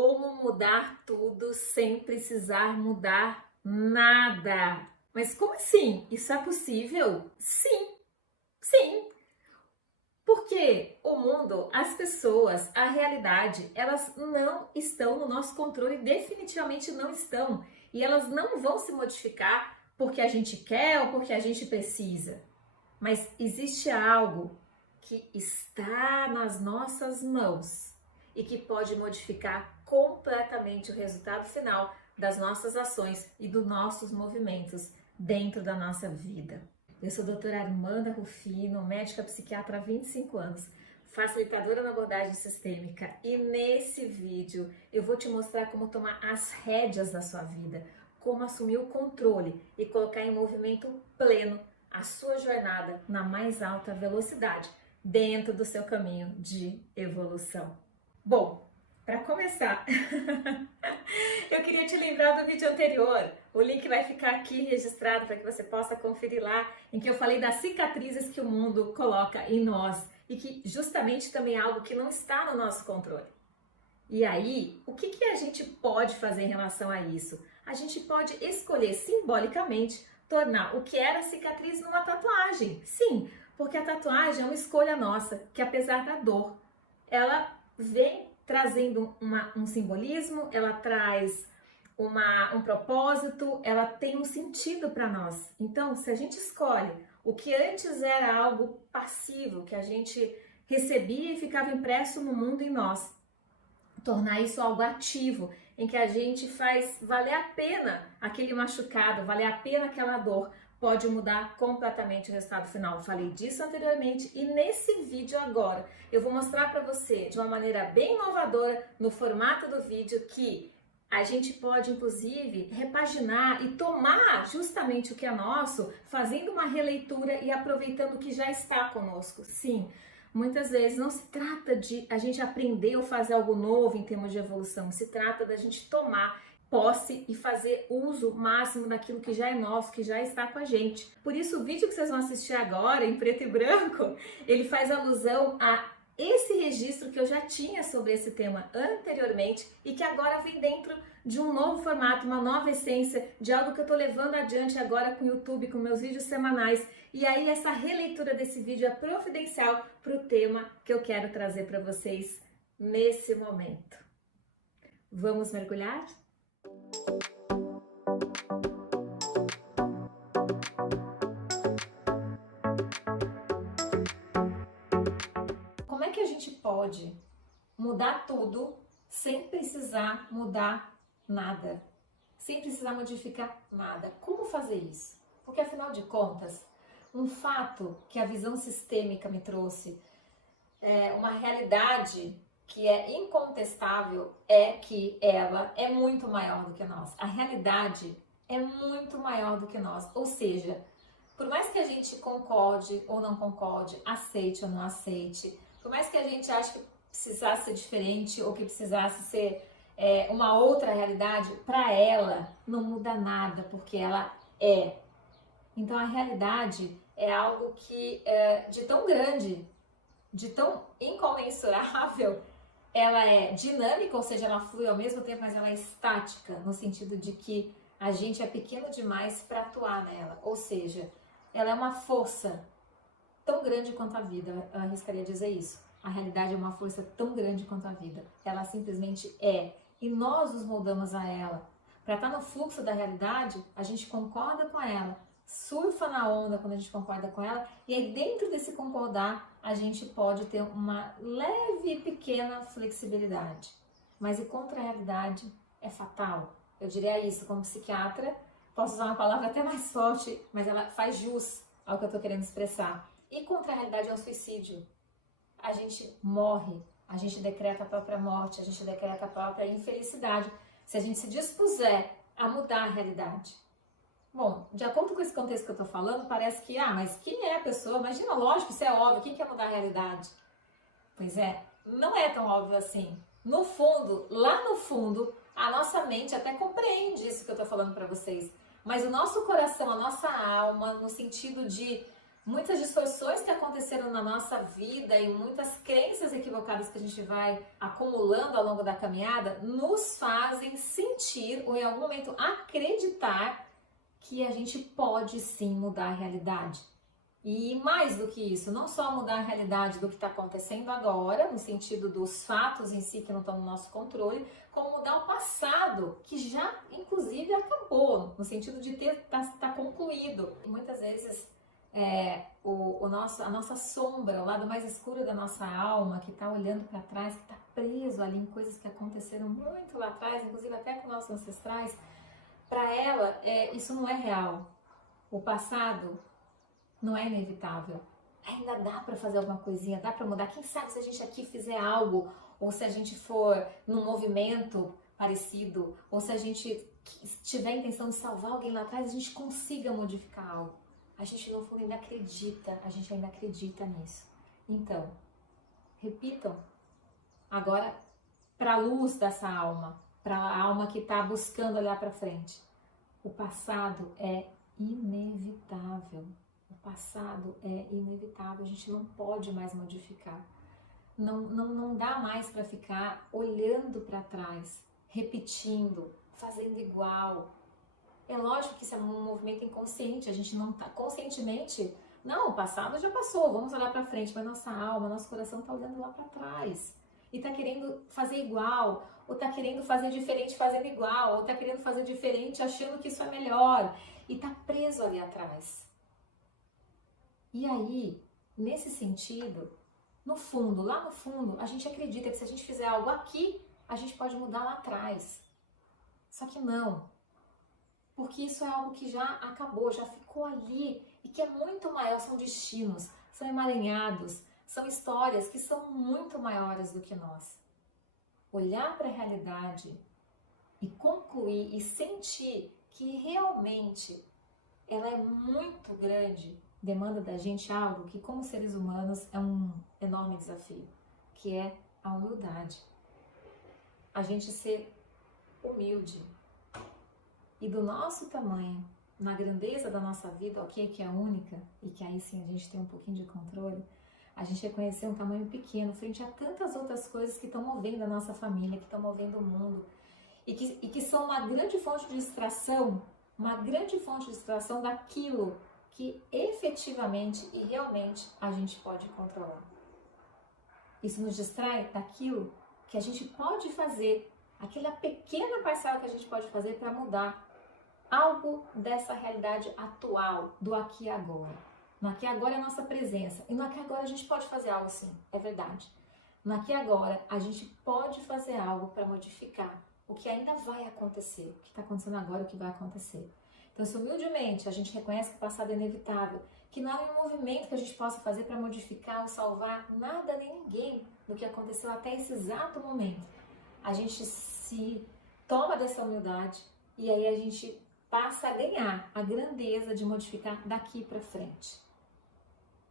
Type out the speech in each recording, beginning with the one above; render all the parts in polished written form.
Como mudar tudo sem precisar mudar nada? Mas como assim? Isso é possível? Sim, sim. Porque o mundo, as pessoas, a realidade, elas não estão no nosso controle, definitivamente não estão. E elas não vão se modificar porque a gente quer ou porque a gente precisa. Mas existe algo que está nas nossas mãos e que pode modificar completamente o resultado final das nossas ações e dos nossos movimentos dentro da nossa vida. Eu sou a doutora Armanda Rufino, médica psiquiatra há 25 anos, facilitadora na abordagem sistêmica, e nesse vídeo eu vou te mostrar como tomar as rédeas da sua vida, como assumir o controle e colocar em movimento pleno a sua jornada na mais alta velocidade dentro do seu caminho de evolução. Bom, para começar, eu queria te lembrar do vídeo anterior. O link vai ficar aqui registrado para que você possa conferir lá, em que eu falei das cicatrizes que o mundo coloca em nós e que justamente também é algo que não está no nosso controle. E aí, o que a gente pode fazer em relação a isso? A gente pode escolher simbolicamente tornar o que era cicatriz numa tatuagem. Sim, porque a tatuagem é uma escolha nossa, que apesar da dor, ela vem trazendo um simbolismo, ela traz um propósito, ela tem um sentido para nós. Então, se a gente escolhe o que antes era algo passivo, que a gente recebia e ficava impresso no mundo em nós, tornar isso algo ativo, em que a gente faz valer a pena aquele machucado, valer a pena aquela dor, pode mudar completamente o resultado final. Falei disso anteriormente e nesse vídeo agora eu vou mostrar para você de uma maneira bem inovadora no formato do vídeo que a gente pode inclusive repaginar e tomar justamente o que é nosso, fazendo uma releitura e aproveitando o que já está conosco. Sim, muitas vezes não se trata de a gente aprender ou fazer algo novo em termos de evolução, se trata da gente tomar posse e fazer uso máximo daquilo que já é nosso, que já está com a gente. Por isso o vídeo que vocês vão assistir agora, em preto e branco, ele faz alusão a esse registro que eu já tinha sobre esse tema anteriormente e que agora vem dentro de um novo formato, uma nova essência, de algo que eu estou levando adiante agora com o YouTube, com meus vídeos semanais. E aí essa releitura desse vídeo é providencial para o tema que eu quero trazer para vocês nesse momento. Vamos mergulhar? Como é que a gente pode mudar tudo sem precisar mudar nada? Sem precisar modificar nada? Como fazer isso? Porque afinal de contas, um fato que a visão sistêmica me trouxe, uma realidade que é incontestável, é que ela é muito maior do que nós. A realidade é muito maior do que nós. Ou seja, por mais que a gente concorde ou não concorde, aceite ou não aceite, por mais que a gente ache que precisasse ser diferente ou que precisasse ser uma outra realidade, para ela não muda nada, porque ela é. Então a realidade é algo que de tão grande, de tão incomensurável, ela é dinâmica, ou seja, ela flui ao mesmo tempo, mas ela é estática, no sentido de que a gente é pequeno demais para atuar nela, ou seja, ela é uma força tão grande quanto a vida, eu arriscaria dizer isso. A realidade é uma força tão grande quanto a vida, ela simplesmente é, e nós nos moldamos a ela. Para estar no fluxo da realidade, a gente concorda com ela, surfa na onda quando a gente concorda com ela, e aí dentro desse concordar, a gente pode ter uma leve e pequena flexibilidade. Mas ir contra a realidade é fatal. Eu diria isso como psiquiatra, posso usar uma palavra até mais forte, mas ela faz jus ao que eu estou querendo expressar. Ir contra a realidade é um suicídio. A gente morre, a gente decreta a própria morte, a gente decreta a própria infelicidade, se a gente se dispuser a mudar a realidade. Bom, de acordo com esse contexto que eu estou falando, parece que, mas quem é a pessoa? Imagina, lógico, isso é óbvio, quem quer mudar a realidade? Pois é, não é tão óbvio assim. No fundo, lá no fundo, a nossa mente até compreende isso que eu estou falando para vocês, mas o nosso coração, a nossa alma, no sentido de muitas distorções que aconteceram na nossa vida e muitas crenças equivocadas que a gente vai acumulando ao longo da caminhada nos fazem sentir ou em algum momento acreditar que a gente pode sim mudar a realidade. E mais do que isso, não só mudar a realidade do que está acontecendo agora, no sentido dos fatos em si que não estão no nosso controle, como mudar o passado, que já inclusive acabou, no sentido de tá concluído. E muitas vezes a nossa sombra, o lado mais escuro da nossa alma, que está olhando para trás, que está preso ali em coisas que aconteceram muito lá atrás, inclusive até com nossos ancestrais, para ela isso não é real. O passado não é inevitável. Ainda dá para fazer alguma coisinha, dá para mudar. Quem sabe se a gente aqui fizer algo, ou se a gente for num movimento parecido, ou se a gente tiver a intenção de salvar alguém lá atrás, a gente consiga modificar algo. A gente no fundo ainda acredita, a gente ainda acredita nisso. Então, repitam agora para a luz dessa alma, para a alma que está buscando olhar para frente. O passado é inevitável. O passado é inevitável, a gente não pode mais modificar. Não dá mais para ficar olhando para trás, repetindo, fazendo igual. É lógico que isso é um movimento inconsciente, a gente não está conscientemente, não, o passado já passou, vamos olhar para frente, mas nossa alma, nosso coração está olhando lá para trás. E está querendo fazer igual, ou está querendo fazer diferente fazendo igual, ou está querendo fazer diferente achando que isso é melhor. E está preso ali atrás. E aí, nesse sentido, no fundo, lá no fundo, a gente acredita que se a gente fizer algo aqui, a gente pode mudar lá atrás. Só que não. Porque isso é algo que já acabou, já ficou ali e que é muito maior, são destinos, são emaranhados, são histórias que são muito maiores do que nós. Olhar para a realidade e concluir e sentir que realmente ela é muito grande, demanda da gente algo que como seres humanos é um enorme desafio, que é a humildade. A gente ser humilde. E do nosso tamanho, na grandeza da nossa vida, ok, que é única, e que aí sim a gente tem um pouquinho de controle, a gente reconhecer um tamanho pequeno frente a tantas outras coisas que estão movendo a nossa família, que estão movendo o mundo, e que são uma grande fonte de distração daquilo que efetivamente e realmente a gente pode controlar. Isso nos distrai daquilo que a gente pode fazer, aquela pequena parcela que a gente pode fazer para mudar algo dessa realidade atual, do aqui e agora. No aqui e agora é a nossa presença. E no aqui e agora a gente pode fazer algo sim, é verdade. No aqui e agora a gente pode fazer algo para modificar o que ainda vai acontecer, o que está acontecendo agora, o que vai acontecer. Então, se humildemente a gente reconhece que o passado é inevitável, que não há nenhum movimento que a gente possa fazer para modificar ou salvar nada nem ninguém do que aconteceu até esse exato momento, a gente se toma dessa humildade e aí a gente passa a ganhar a grandeza de modificar daqui para frente.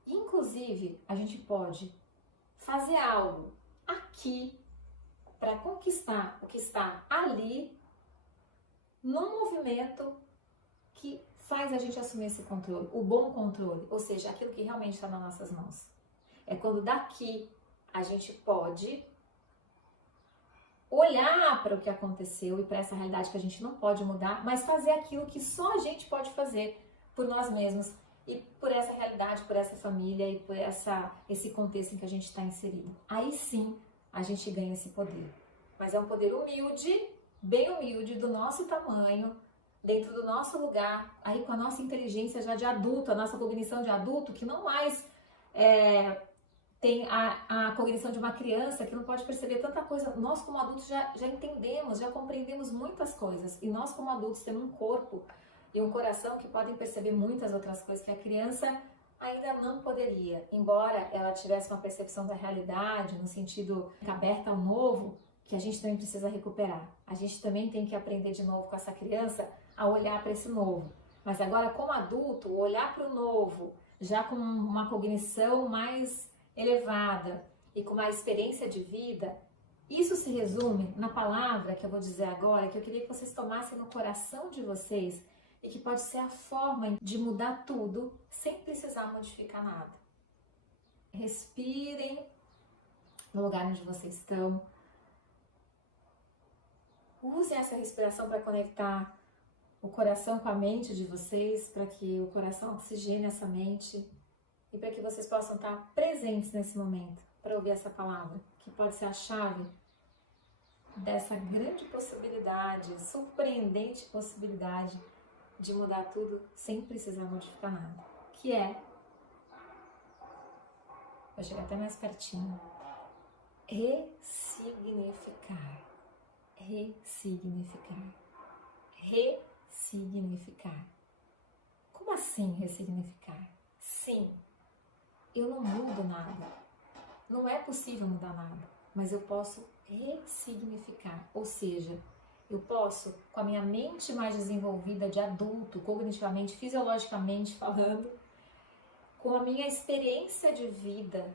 Inclusive, a gente pode fazer algo aqui para conquistar o que está ali num movimento que faz a gente assumir esse controle, o bom controle, ou seja, aquilo que realmente está nas nossas mãos. É quando daqui a gente pode olhar para o que aconteceu e para essa realidade que a gente não pode mudar, mas fazer aquilo que só a gente pode fazer por nós mesmos e por essa realidade, por essa família e por esse contexto em que a gente está inserido. Aí sim a gente ganha esse poder. Mas é um poder humilde, bem humilde, do nosso tamanho, dentro do nosso lugar, aí com a nossa inteligência já de adulto, a nossa cognição de adulto, que não mais tem a cognição de uma criança que não pode perceber tanta coisa. Nós como adultos já entendemos, já compreendemos muitas coisas. E nós como adultos temos um corpo e um coração que podem perceber muitas outras coisas que a criança ainda não poderia. Embora ela tivesse uma percepção da realidade, no sentido aberta ao novo, que a gente também precisa recuperar. A gente também tem que aprender de novo com essa criança a olhar para esse novo. Mas agora como adulto, olhar para o novo, já com uma cognição mais elevada e com uma experiência de vida, isso se resume na palavra que eu vou dizer agora, que eu queria que vocês tomassem no coração de vocês, e que pode ser a forma de mudar tudo sem precisar modificar nada. Respirem no lugar onde vocês estão. Usem essa respiração para conectar o coração com a mente de vocês, para que o coração oxigene essa mente e para que vocês possam estar presentes nesse momento para ouvir essa palavra, que pode ser a chave dessa grande possibilidade, surpreendente possibilidade de mudar tudo sem precisar modificar nada, que é, vou chegar até mais pertinho, ressignificar, ressignificar, ressignificar. Como assim ressignificar? Sim, eu não mudo nada, não é possível mudar nada, mas eu posso ressignificar, ou seja, eu posso, com a minha mente mais desenvolvida de adulto, cognitivamente, fisiologicamente falando, com a minha experiência de vida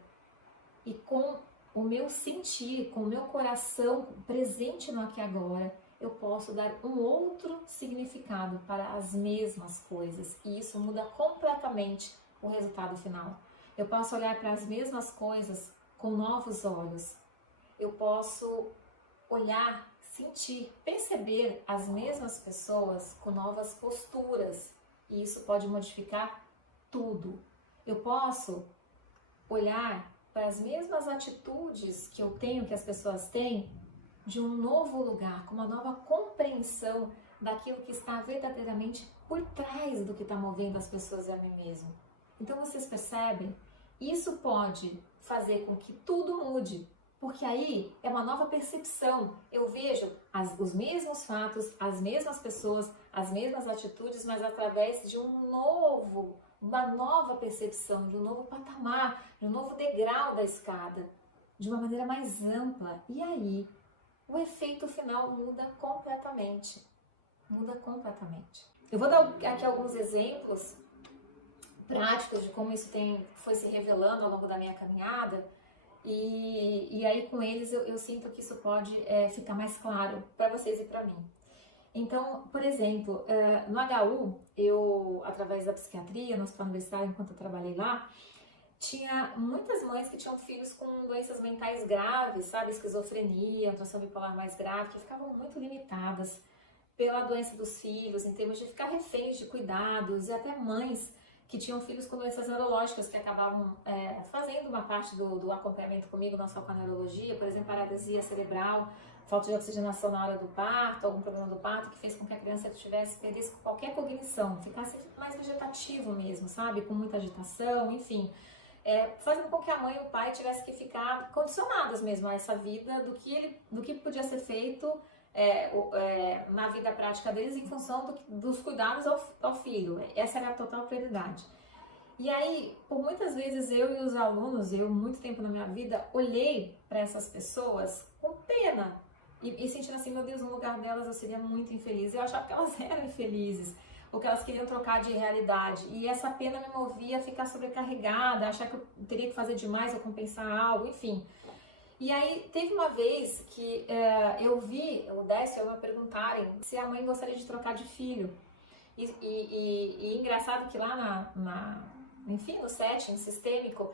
e com o meu sentir, com o meu coração presente no aqui e agora, eu posso dar um outro significado para as mesmas coisas e isso muda completamente o resultado final. Eu posso olhar para as mesmas coisas com novos olhos. Eu posso olhar, sentir, perceber as mesmas pessoas com novas posturas e isso pode modificar tudo. Eu posso olhar para as mesmas atitudes que eu tenho, que as pessoas têm, de um novo lugar, com uma nova compreensão daquilo que está verdadeiramente por trás do que está movendo as pessoas e a mim mesmo. Então vocês percebem? Isso pode fazer com que tudo mude, porque aí é uma nova percepção. Eu vejo os mesmos fatos, as mesmas pessoas, as mesmas atitudes, mas através de uma nova percepção, de um novo patamar, de um novo degrau da escada, de uma maneira mais ampla. E aí, o efeito final muda completamente. Muda completamente. Eu vou dar aqui alguns exemplos práticos de como isso foi se revelando ao longo da minha caminhada. E aí com eles eu sinto que isso pode ficar mais claro para vocês e para mim. Então, por exemplo, no HU, eu, através da psiquiatria, no hospital universitário, enquanto eu trabalhei lá, tinha muitas mães que tinham filhos com doenças mentais graves, sabe? Esquizofrenia, transtorno bipolar mais grave, que ficavam muito limitadas pela doença dos filhos, em termos de ficar reféns de cuidados, e até mães que tinham filhos com doenças neurológicas que acabavam fazendo uma parte do acompanhamento comigo, não só com a neurologia, por exemplo, paralisia cerebral, falta de oxigenação na hora do parto, algum problema do parto que fez com que a criança perdesse qualquer cognição, ficasse mais vegetativo mesmo, sabe? Com muita agitação, enfim. Fazendo com que a mãe e o pai tivessem que ficar condicionados mesmo a essa vida do que podia ser feito na vida prática deles em função dos cuidados ao filho. Essa era a total prioridade. E aí, por muitas vezes eu e os alunos, muito tempo na minha vida, olhei para essas pessoas com pena e sentindo assim, meu Deus, no lugar delas eu seria muito infeliz. Eu achava que elas eram infelizes, ou que elas queriam trocar de realidade. E essa pena me movia a ficar sobrecarregada, a achar que eu teria que fazer demais ou compensar algo, enfim. E aí, teve uma vez que eu vi o Décio e a Elma perguntarem se a mãe gostaria de trocar de filho. E engraçado que lá enfim, no setting sistêmico,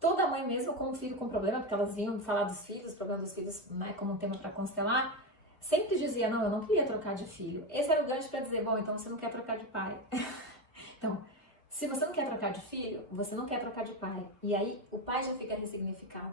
toda mãe mesmo com um filho com problema, porque elas vinham falar dos filhos, problema dos filhos, né, como um tema para constelar, sempre dizia, não, eu não queria trocar de filho. Esse era o gancho para dizer, bom, então você não quer trocar de pai. Então, se você não quer trocar de filho, você não quer trocar de pai. E aí, o pai já fica ressignificado.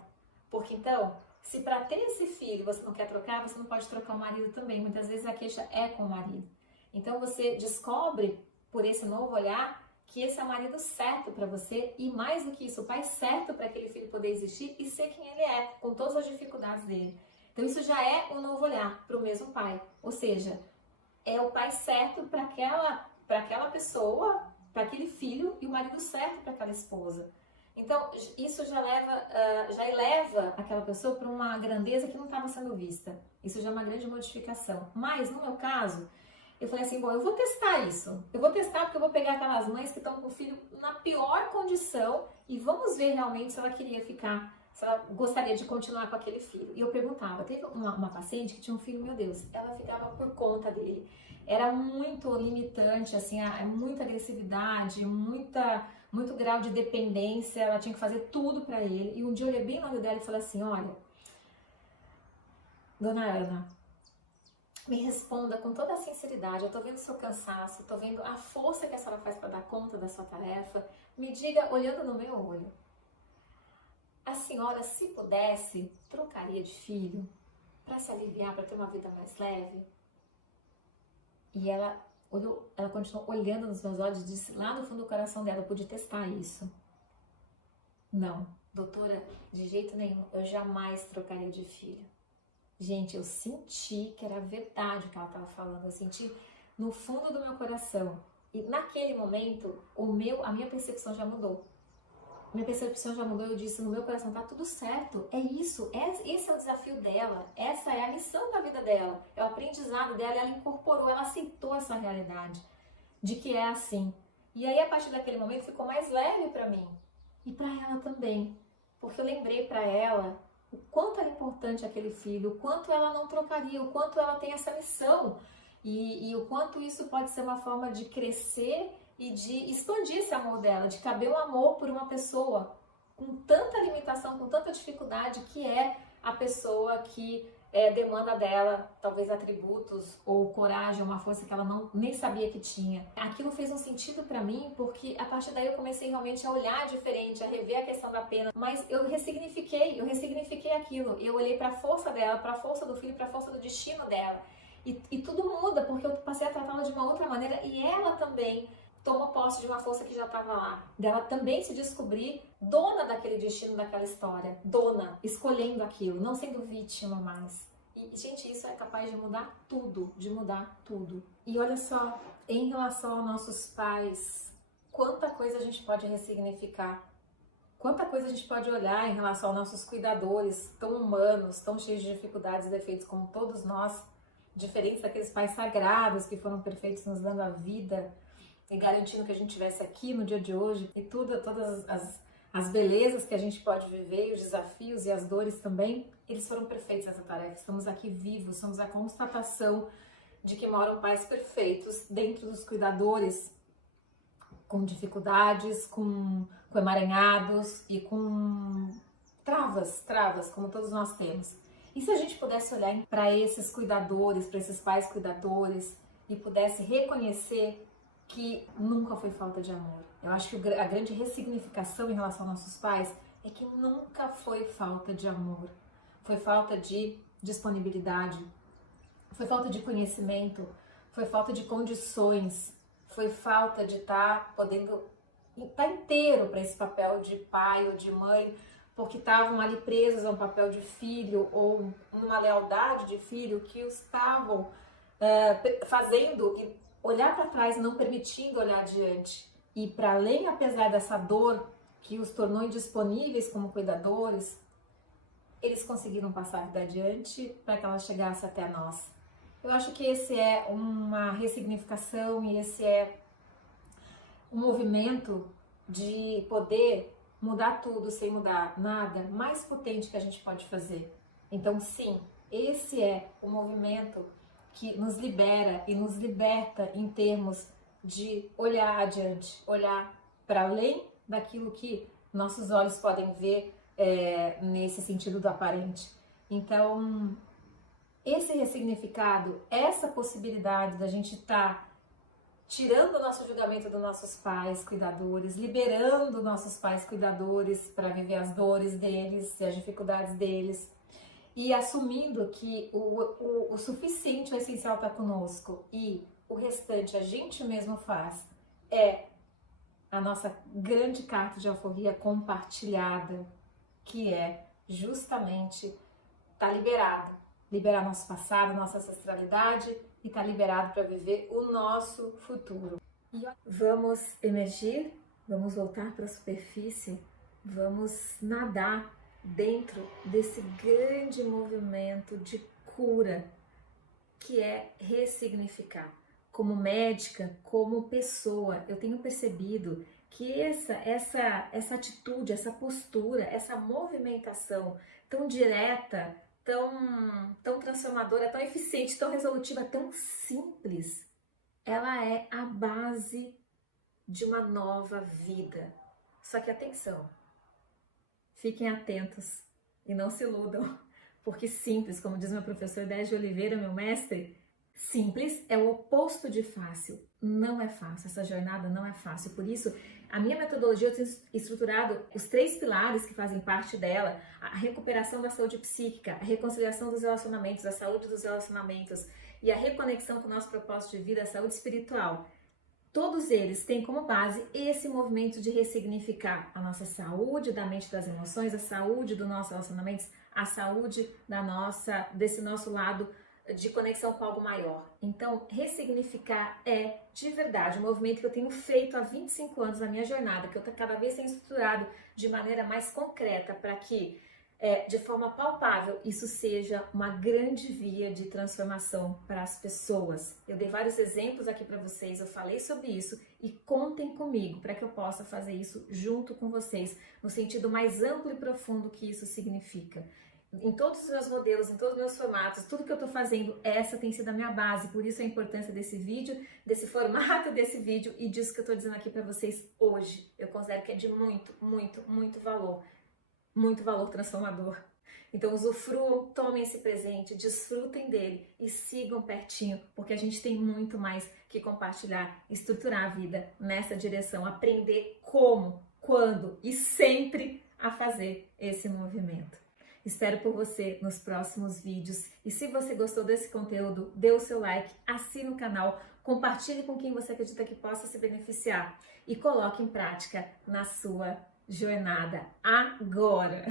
Porque então, se para ter esse filho você não quer trocar, você não pode trocar o marido também. Muitas vezes a queixa é com o marido. Então você descobre, por esse novo olhar, que esse é o marido certo para você e mais do que isso, o pai certo para aquele filho poder existir e ser quem ele é, com todas as dificuldades dele. Então isso já é um novo olhar para o mesmo pai. Ou seja, é o pai certo para aquela pessoa, para aquele filho e o marido certo para aquela esposa. Então, isso já eleva aquela pessoa para uma grandeza que não estava sendo vista. Isso já é uma grande modificação. Mas, no meu caso, eu falei assim, bom, eu vou testar isso. Eu vou testar porque eu vou pegar aquelas mães que estão com o filho na pior condição e vamos ver realmente se ela queria ficar se ela gostaria de continuar com aquele filho. E eu perguntava, teve uma paciente que tinha um filho, meu Deus, ela ficava por conta dele. Era muito limitante, assim, muita agressividade, muito grau de dependência, ela tinha que fazer tudo pra ele. E um dia eu olhei bem no olho dela e falei assim, olha, dona Ana, me responda com toda a sinceridade, eu tô vendo o seu cansaço, tô vendo a força que a senhora faz para dar conta da sua tarefa, me diga, olhando no meu olho, a senhora, se pudesse, trocaria de filho para se aliviar, para ter uma vida mais leve? E ela olhou, ela continuou olhando nos meus olhos e disse lá no fundo do coração dela, eu pude testar isso. Não, doutora, de jeito nenhum, eu jamais trocaria de filho. Gente, eu senti que era verdade o que ela estava falando, eu senti no fundo do meu coração. E naquele momento, a minha percepção já mudou. Minha percepção já mudou, eu disse no meu coração, tá tudo certo, é isso, esse é o desafio dela, essa é a missão da vida dela, é o aprendizado dela, ela incorporou, ela aceitou essa realidade de que é assim. E aí a partir daquele momento ficou mais leve para mim e para ela também, porque eu lembrei para ela o quanto era importante aquele filho, o quanto ela não trocaria, o quanto ela tem essa missão e o quanto isso pode ser uma forma de crescer e de expandir esse amor dela, de caber um amor por uma pessoa com tanta limitação, com tanta dificuldade, que é a pessoa que demanda dela talvez atributos ou coragem, uma força que ela nem sabia que tinha. Aquilo fez um sentido para mim, porque a partir daí eu comecei realmente a olhar diferente, a rever a questão da pena, mas eu ressignifiquei aquilo, eu olhei para a força dela, para a força do filho, para a força do destino dela, e tudo muda, porque eu passei a tratá-la de uma outra maneira, e ela também toma posse de uma força que já estava lá, dela também se descobrir dona daquele destino, daquela história, dona, escolhendo aquilo, não sendo vítima mais. E, gente, isso é capaz de mudar tudo, E olha só, em relação aos nossos pais, quanta coisa a gente pode ressignificar, quanta coisa a gente pode olhar em relação aos nossos cuidadores, tão humanos, tão cheios de dificuldades e defeitos como todos nós, diferentes daqueles pais sagrados que foram perfeitos nos dando a vida, e garantindo que a gente estivesse aqui no dia de hoje, e todas as belezas que a gente pode viver, os desafios e as dores também, eles foram perfeitos nessa tarefa. Estamos aqui vivos, somos a constatação de que moram pais perfeitos dentro dos cuidadores, com dificuldades, com emaranhados e com travas, como todos nós temos. E se a gente pudesse olhar para esses cuidadores, para esses pais cuidadores, e pudesse reconhecer que nunca foi falta de amor. Eu acho que a grande ressignificação em relação aos nossos pais é que nunca foi falta de amor. Foi falta de disponibilidade, foi falta de conhecimento, foi falta de condições, foi falta de podendo estar inteiro para esse papel de pai ou de mãe, porque estavam ali presos a um papel de filho ou numa lealdade de filho que os estavam fazendo e olhar para trás, não permitindo olhar adiante. E para além, apesar dessa dor que os tornou indisponíveis como cuidadores, eles conseguiram passar a vida adiante para que ela chegasse até nós. Eu acho que esse é uma ressignificação e esse é um movimento de poder mudar tudo sem mudar nada, mais potente que a gente pode fazer. Então, sim, esse é o movimento que nos libera e nos liberta em termos de olhar adiante, olhar para além daquilo que nossos olhos podem ver nesse sentido do aparente. Então, esse ressignificado, essa possibilidade da gente estar tirando o nosso julgamento dos nossos pais cuidadores, liberando nossos pais cuidadores para viver as dores deles e as dificuldades deles, e assumindo que o suficiente, o essencial está conosco e o restante a gente mesmo faz, é a nossa grande carta de alforria compartilhada, que é justamente estar liberar nosso passado, nossa ancestralidade e estar liberado para viver o nosso futuro. E vamos emergir, vamos voltar para a superfície, vamos nadar dentro desse grande movimento de cura que é ressignificar. Como médica, como pessoa, eu tenho percebido que essa atitude, essa postura, essa movimentação tão direta, tão transformadora, tão eficiente, tão resolutiva, tão simples, ela é a base de uma nova vida. Só que atenção, fiquem atentos e não se iludam, porque simples, como diz meu professor Dés de Oliveira, meu mestre, simples é o oposto de fácil. Não é fácil, essa jornada não é fácil. Por isso, a minha metodologia, eu tenho estruturado os 3 pilares que fazem parte dela: a recuperação da saúde psíquica, a reconciliação dos relacionamentos, a saúde dos relacionamentos e a reconexão com o nosso propósito de vida, a saúde espiritual. Todos eles têm como base esse movimento de ressignificar a nossa saúde da mente e das emoções, a saúde dos nossos relacionamentos, a saúde desse nosso lado de conexão com algo maior. Então, ressignificar é, de verdade, um movimento que eu tenho feito há 25 anos na minha jornada, que eu cada vez tenho estruturado de maneira mais concreta para que, de forma palpável, isso seja uma grande via de transformação para as pessoas. Eu dei vários exemplos aqui para vocês, eu falei sobre isso e contem comigo para que eu possa fazer isso junto com vocês, no sentido mais amplo e profundo que isso significa. Em todos os meus modelos, em todos os meus formatos, tudo que eu estou fazendo, essa tem sido a minha base. Por isso a importância desse vídeo, desse formato desse vídeo e disso que eu estou dizendo aqui para vocês hoje. Eu considero que é de muito valor transformador. Então usufruam, tomem esse presente, desfrutem dele e sigam pertinho, porque a gente tem muito mais que compartilhar, estruturar a vida nessa direção, aprender como, quando e sempre a fazer esse movimento. Espero por você nos próximos vídeos. E se você gostou desse conteúdo, dê o seu like, assine o canal, compartilhe com quem você acredita que possa se beneficiar e coloque em prática na sua jornada agora.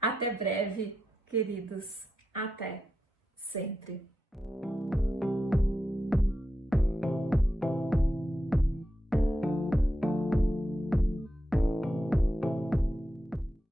Até breve, queridos. Até sempre.